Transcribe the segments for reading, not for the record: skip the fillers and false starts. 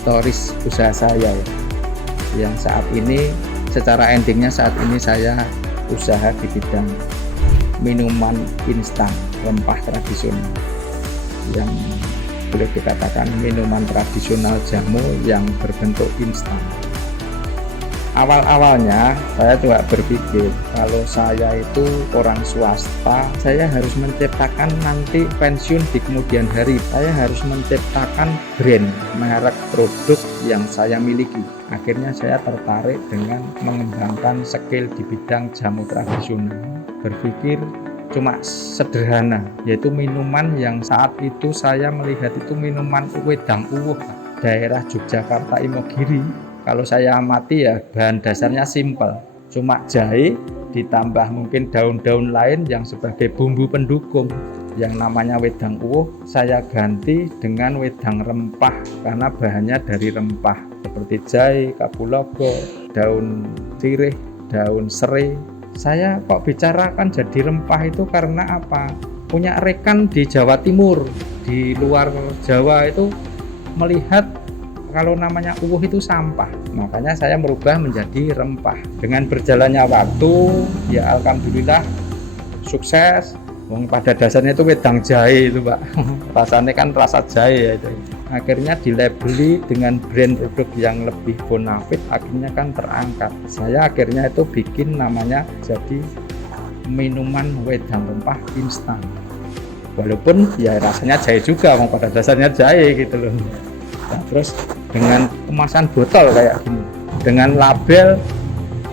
historis usaha saya ya. Yang saat ini secara endingnya saat ini saya usaha di bidang minuman instan rempah tradisional, yang boleh dikatakan minuman tradisional jamu yang berbentuk instan. Awal-awalnya saya juga berpikir kalau saya itu orang swasta, saya harus menciptakan nanti pensiun di kemudian hari. Saya harus menciptakan brand, merek produk yang saya miliki. Akhirnya saya tertarik dengan mengembangkan skill di bidang jamu tradisional. Berpikir cuma sederhana, yaitu minuman yang saat itu saya melihat itu minuman wedang uwuh daerah Yogyakarta Imogiri. Kalau saya amati ya bahan dasarnya simpel, cuma jahe ditambah mungkin daun-daun lain yang sebagai bumbu pendukung. Yang namanya wedang uwuh saya ganti dengan wedang rempah karena bahannya dari rempah seperti jahe, kapulaga, daun sirih, daun serai. Saya kok bicarakan jadi rempah itu karena apa? Punya rekan di Jawa Timur, di luar Jawa itu melihat kalau namanya uwuh itu sampah, makanya saya merubah menjadi rempah. Dengan berjalannya waktu ya alhamdulillah sukses. Pada dasarnya itu wedang jahe itu Pak, rasanya kan rasa jahe ya itu. Akhirnya dilabeli dengan brand produk yang lebih bonafit, akhirnya kan terangkat. Saya akhirnya itu bikin namanya jadi minuman wedang rempah instan, walaupun ya rasanya jahe juga, pada dasarnya jahe gitu loh. Nah, terus dengan kemasan botol kayak gini, dengan label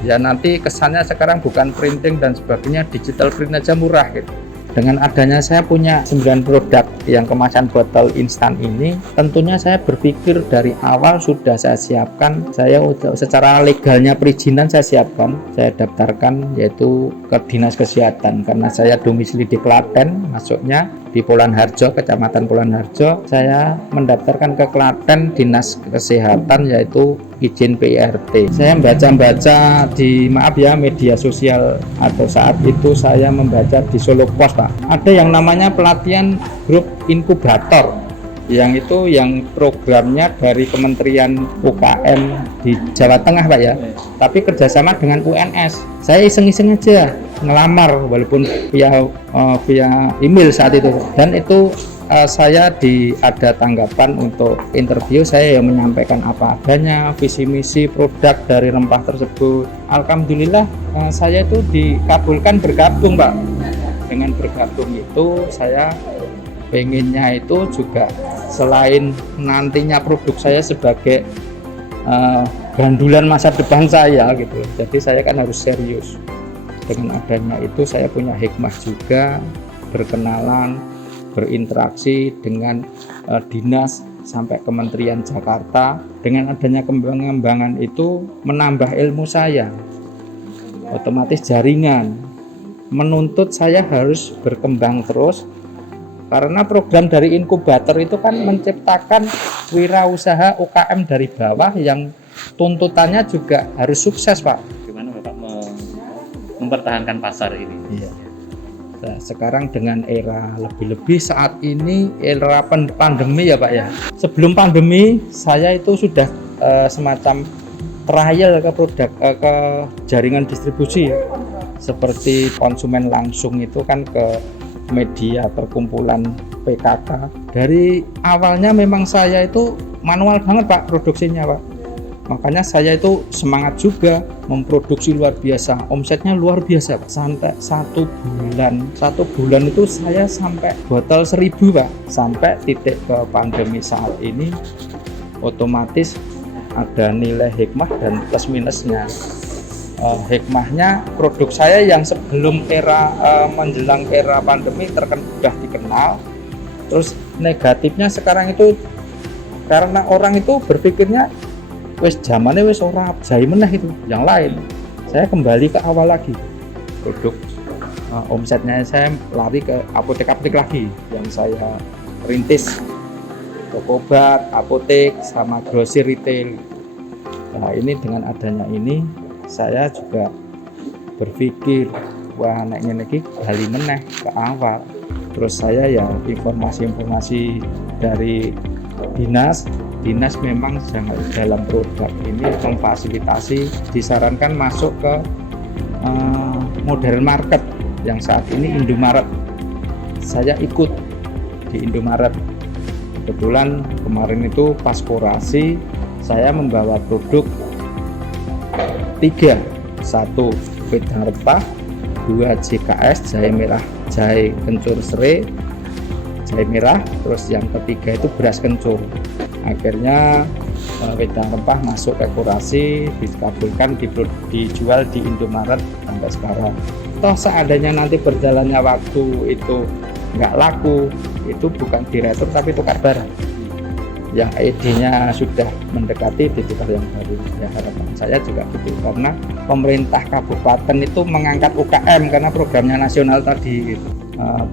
ya nanti kesannya sekarang bukan printing dan sebagainya, digital print aja murah gitu. Dengan adanya saya punya 9 produk yang kemasan botol instan ini, tentunya saya berpikir dari awal sudah saya siapkan, saya secara legalnya perizinan saya siapkan, saya daftarkan yaitu ke Dinas Kesehatan karena saya domisili di Klaten, masuknya di Polanharjo, Kecamatan Polanharjo. Saya mendaftarkan ke Klaten Dinas Kesehatan yaitu izin PRT. Saya membaca-baca di media sosial, atau saat itu saya membaca di Solo Pos Pak. Ada yang namanya pelatihan grup inkubator, yang itu yang programnya dari Kementerian UKM di Jawa Tengah Pak ya, tapi kerjasama dengan UNS. Saya iseng-iseng aja ngelamar walaupun via email saat itu, dan itu saya ada tanggapan untuk interview. Saya yang menyampaikan apa adanya, visi misi produk dari rempah tersebut. Alhamdulillah saya itu dikabulkan bergabung Pak. Dengan bergabung itu saya pengennya itu juga selain nantinya produk saya sebagai gandulan masa depan saya gitu, jadi saya kan harus serius. Dengan adanya itu saya punya hikmah juga, berkenalan, berinteraksi dengan dinas sampai Kementerian Jakarta. Dengan adanya pengembangan itu menambah ilmu saya, otomatis jaringan menuntut saya harus berkembang terus, karena program dari inkubator itu kan menciptakan wirausaha UKM dari bawah yang tuntutannya juga harus sukses Pak. Gimana Bapak mempertahankan pasar ini? Iya. Nah, sekarang dengan era lebih-lebih saat ini era pandemi ya Pak ya. Sebelum pandemi saya itu sudah semacam trial ke produk ke jaringan distribusi ya. Seperti konsumen langsung itu kan ke media perkumpulan PKK. Dari awalnya memang saya itu manual banget Pak produksinya Pak. Makanya saya itu semangat juga memproduksi luar biasa, omsetnya luar biasa Pak. Sampai satu bulan itu saya sampai botol 1000 Pak. Sampai titik ke pandemi saat ini, otomatis ada nilai hikmah dan plus minusnya. Hikmahnya produk saya yang sebelum menjelang era pandemi sudah dikenal. Terus negatifnya sekarang itu karena orang itu berpikirnya wis zamannya wis ora jahe meneh itu yang lain. Saya kembali ke awal lagi. Produk omsetnya saya lari ke apotek-apotek lagi yang saya rintis, toko obat, apotek sama grosir retail. Nah, ini dengan adanya ini saya juga berpikir wah nek ngene iki bali meneh ke awal. Terus saya ya informasi-informasi dari dinas dinas memang dalam produk ini memfasilitasi, disarankan masuk ke modern market yang saat ini Indomaret. Saya ikut di Indomaret. Kebetulan kemarin itu pas kurasi saya membawa produk 3, 1 wedang rempah, 2 JKS jahe merah, jahe kencur serai, jahe merah, terus yang ketiga itu beras kencur. Akhirnya wedang rempah masuk ke kurasi, dikabulkan, dijual di Indomaret sampai sekarang. Toh seandainya nanti berjalannya waktu itu nggak laku, itu bukan diretur tapi tukar barang. Yang ID-nya sudah mendekati ditukar yang baru. Ya harapan saya juga gitu, karena pemerintah kabupaten itu mengangkat UKM karena programnya nasional tadi gitu.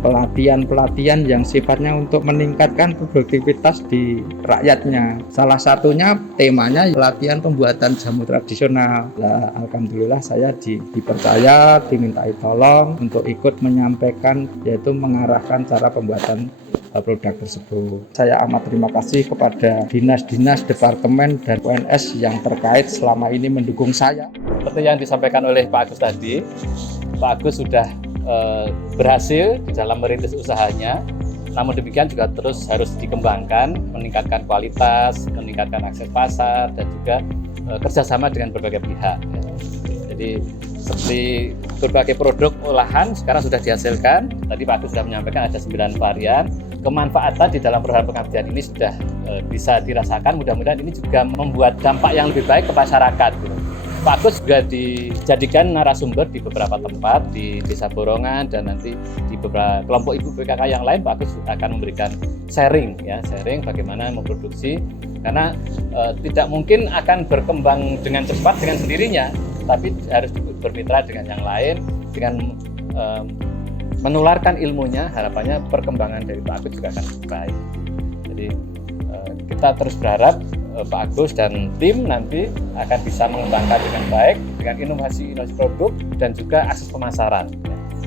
Pelatihan yang sifatnya untuk meningkatkan produktivitas di rakyatnya. Salah satunya temanya pelatihan pembuatan jamu tradisional. Nah, alhamdulillah saya dipercaya, dimintai tolong untuk ikut menyampaikan, yaitu mengarahkan cara pembuatan produk tersebut. Saya amat terima kasih kepada dinas-dinas, departemen, dan UNS yang terkait selama ini mendukung saya. Seperti yang disampaikan oleh Pak Agus tadi, Pak Agus sudah berhasil di dalam merintis usahanya, namun demikian juga terus harus dikembangkan, meningkatkan kualitas, meningkatkan akses pasar, dan juga kerjasama dengan berbagai pihak. Jadi seperti berbagai produk olahan sekarang sudah dihasilkan. Tadi Pak Agus sudah menyampaikan ada 9 varian. Kemanfaatan di dalam program pengabdian ini sudah bisa dirasakan. Mudah-mudahan ini juga membuat dampak yang lebih baik ke masyarakat. Pak Agus juga dijadikan narasumber di beberapa tempat di Desa Borongan dan nanti di beberapa kelompok ibu PKK yang lain. Pak Agus akan memberikan sharing bagaimana memproduksi, karena tidak mungkin akan berkembang dengan cepat dengan sendirinya, tapi harus bermitra dengan yang lain, dengan menularkan ilmunya. Harapannya perkembangan dari Pak Agus juga akan baik. Jadi kita terus berharap Pak Agus dan tim nanti akan bisa mengembangkan dengan baik dengan inovasi produk dan juga akses pemasaran.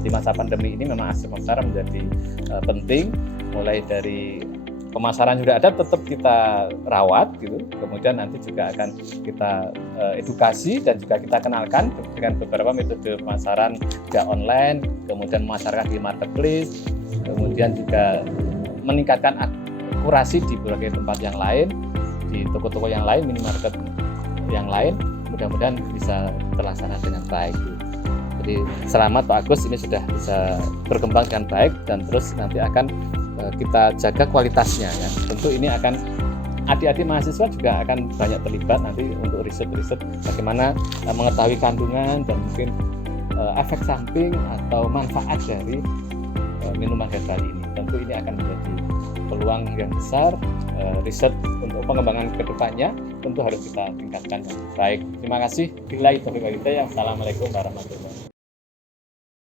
Di masa pandemi ini memang akses pemasaran menjadi penting. Mulai dari pemasaran sudah ada, tetap kita rawat gitu. Kemudian nanti juga akan kita edukasi dan juga kita kenalkan dengan beberapa metode pemasaran juga online, kemudian memasarkan di marketplace, kemudian juga meningkatkan akurasi di berbagai tempat yang lain, di toko-toko yang lain, minimarket yang lain. Mudah-mudahan bisa terlaksana dengan baik. Jadi selamat Pak Agus, ini sudah bisa berkembang dengan baik dan terus nanti akan kita jaga kualitasnya ya. Tentu ini akan adik-adik mahasiswa juga akan banyak terlibat nanti untuk riset bagaimana mengetahui kandungan dan mungkin efek samping atau manfaat dari minuman herbal ini. Tentu ini akan menjadi peluang yang besar. Riset untuk pengembangan kedepannya tentu harus kita tingkatkan dengan baik. Terima kasih. Assalamualaikum warahmatullahi wabarakatuh.